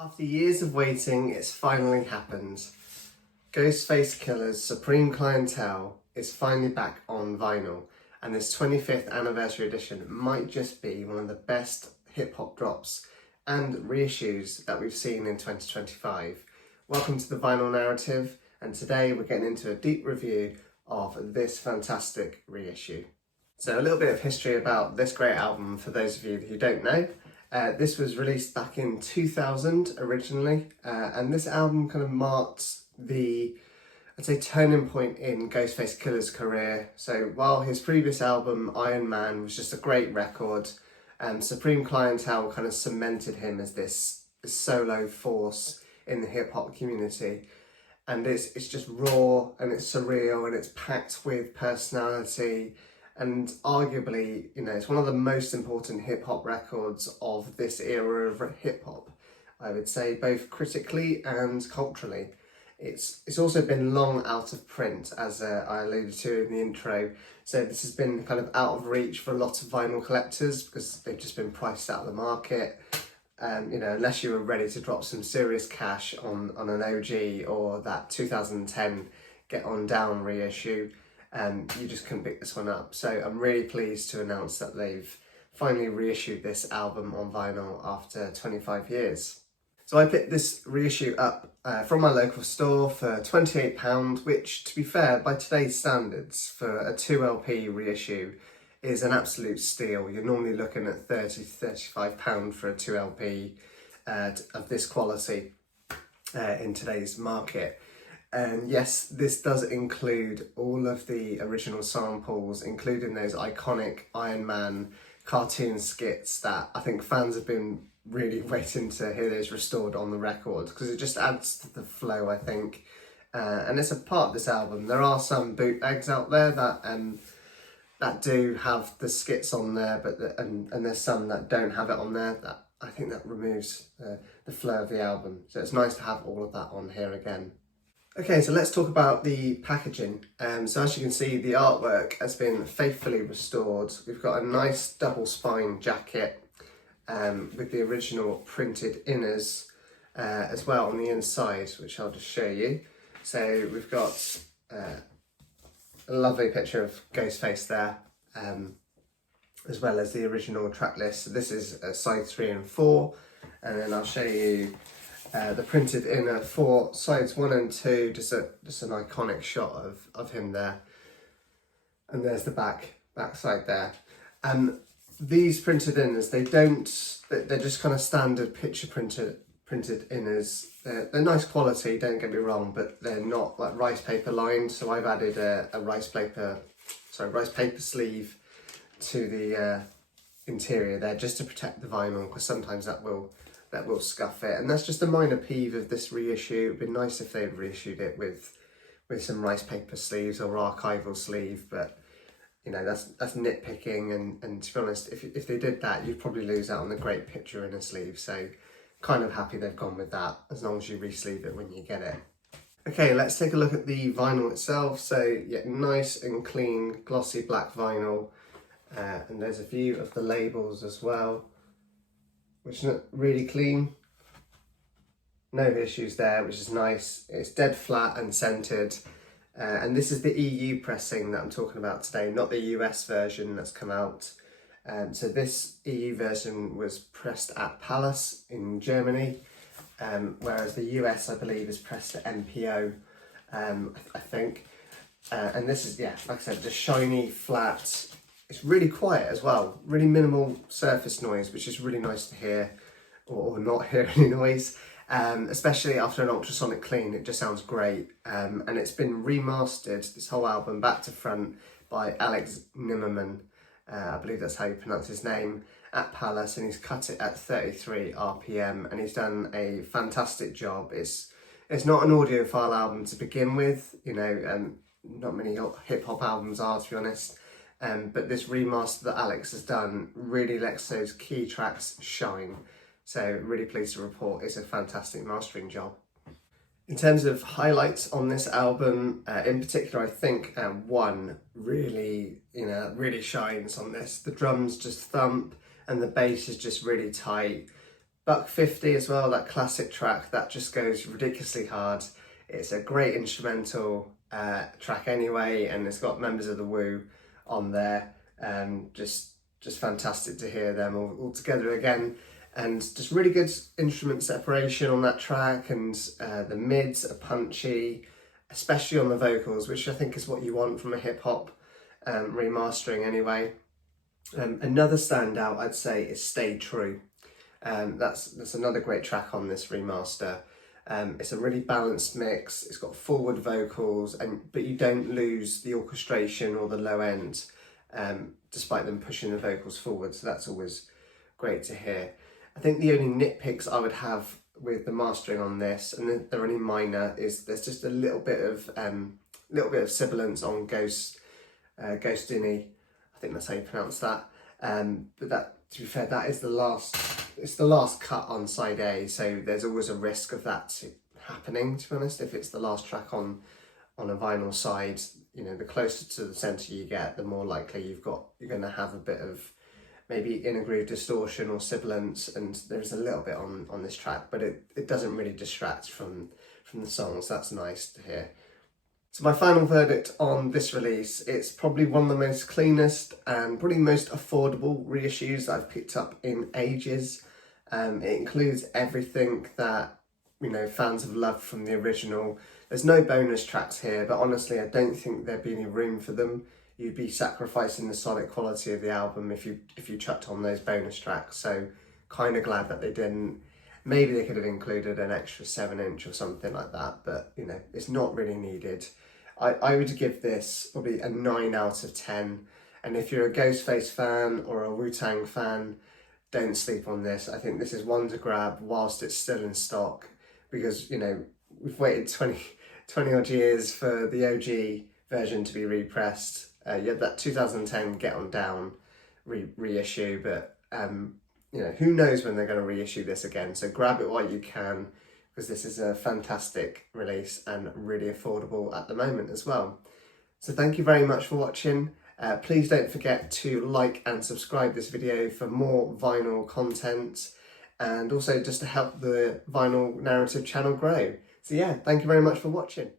After years of waiting, it's finally happened. Ghostface Killah's Supreme Clientele is finally back on vinyl, and this 25th anniversary edition might just be one of the best hip-hop drops and reissues that we've seen in 2025. Welcome to the Vinyl Narrative, and today we're getting into a deep review of this fantastic reissue. So a little bit of history about this great album for those of you who don't know. This was released back in 2000 originally, and this album kind of marked the, I'd say, turning point in Ghostface Killah's career. So while his previous album, Iron Man, was just a great record, Supreme Clientele kind of cemented him as this solo force in the hip hop community. And it's just raw and it's surreal and it's packed with personality. And arguably, it's one of the most important hip-hop records of this era of hip-hop, I would say, both critically and culturally. It's also been long out of print, as I alluded to in the intro, so this has been kind of out of reach for a lot of vinyl collectors because they've just been priced out of the market. Unless you were ready to drop some serious cash on an OG or that 2010 Get On Down reissue, you just couldn't pick this one up. So I'm really pleased to announce that they've finally reissued this album on vinyl after 25 years. So I picked this reissue up from my local store for £28, which, to be fair, by today's standards, for a 2LP reissue is an absolute steal. You're normally looking at £30 to £35 for a 2LP of this quality in today's market. And yes, this does include all of the original samples, including those iconic Iron Man cartoon skits that I think fans have been really waiting to hear those restored on the record, because it just adds to the flow, I think. And it's a part of this album. There are some bootlegs out there that do have the skits on there, but and there's some that don't have it on there. That I think that removes the flow of the album. So it's nice to have all of that on here again. Okay, so let's talk about the packaging. So as you can see, the artwork has been faithfully restored. We've got a nice double spine jacket with the original printed inners as well on the inside, which I'll just show you. So we've got a lovely picture of Ghostface there, as well as the original track list. So this is side 3 and 4, and then I'll show you the printed inner for sides 1 and 2, just an iconic shot of him there. And there's the back side there. And these printed inners, they're just kind of standard picture printed inners. They're nice quality, don't get me wrong, but they're not like rice paper lined. So I've added a rice paper sleeve to the interior there, just to protect the vinyl, because sometimes that will scuff it. And that's just a minor peeve of this reissue. It'd be nice if they'd reissued it with some rice paper sleeves or archival sleeve, but that's nitpicking, and to be honest, if they did that, you'd probably lose out on the great picture in a sleeve. So kind of happy they've gone with that, as long as you re-sleeve it when you get it. Okay, let's take a look at the vinyl itself. So yeah, nice and clean glossy black vinyl, and there's a view of the labels as well, which is really clean. No issues there, which is nice. It's dead flat and centered. And this is the EU pressing that I'm talking about today, not the US version that's come out. So this EU version was pressed at Pallas in Germany, whereas the US, I believe, is pressed at NPO, I think. And this is, yeah, like I said, just shiny, flat. It's really quiet as well, really minimal surface noise, which is really nice to hear, or not hear any noise. Especially after an ultrasonic clean, it just sounds great. And it's been remastered, this whole album, back to front by Alex Nimmermann, I believe that's how you pronounce his name, at Pallas, and he's cut it at 33 RPM, and he's done a fantastic job. It's not an audiophile album to begin with, not many hip hop albums are, to be honest. But this remaster that Alex has done really lets those key tracks shine. So really pleased to report it's a fantastic mastering job. In terms of highlights on this album, in particular, I think one really shines on this. The drums just thump and the bass is just really tight. $1.50 as well, that classic track that just goes ridiculously hard. It's a great instrumental track anyway, and it's got members of the Woo on there. Just fantastic to hear them all together again, and just really good instrument separation on that track, and the mids are punchy, especially on the vocals, which I think is what you want from a hip hop remastering anyway. Another standout I'd say is Stay True. That's another great track on this remaster. It's a really balanced mix. It's got forward vocals, but you don't lose the orchestration or the low end, despite them pushing the vocals forward. So that's always great to hear. I think the only nitpicks I would have with the mastering on this, and they're only minor, is there's just a little bit of sibilance on Ghostini. I think that's how you pronounce that. But that, to be fair, that is it's the last cut on side A, so there's always a risk of that happening, to be honest. If it's the last track on a vinyl side, you know, the closer to the centre you get, the more likely you're going to have a bit of maybe inner groove distortion or sibilance, and there's a little bit on this track, but it doesn't really distract from the songs. That's nice to hear. So my final verdict on this release, it's probably one of the most cleanest and probably most affordable reissues I've picked up in ages. It includes everything that, you know, fans have loved from the original. There's no bonus tracks here, but honestly, I don't think there'd be any room for them. You'd be sacrificing the sonic quality of the album if you chucked on those bonus tracks. So kind of glad that they didn't. Maybe they could have included an extra 7-inch or something like that, but you know, it's not really needed. I would give this probably a 9 out of 10. And if you're a Ghostface fan or a Wu-Tang fan, don't sleep on this. I think this is one to grab whilst it's still in stock, because, you know, we've waited 20 odd years for the OG version to be repressed. You had that 2010 Get On Down reissue, but you know, who knows when they're going to reissue this again. So grab it while you can, because this is a fantastic release and really affordable at the moment as well. So thank you very much for watching. Please don't forget to like and subscribe this video for more vinyl content, and also just to help the Vinyl Narrative channel grow. So yeah, thank you very much for watching.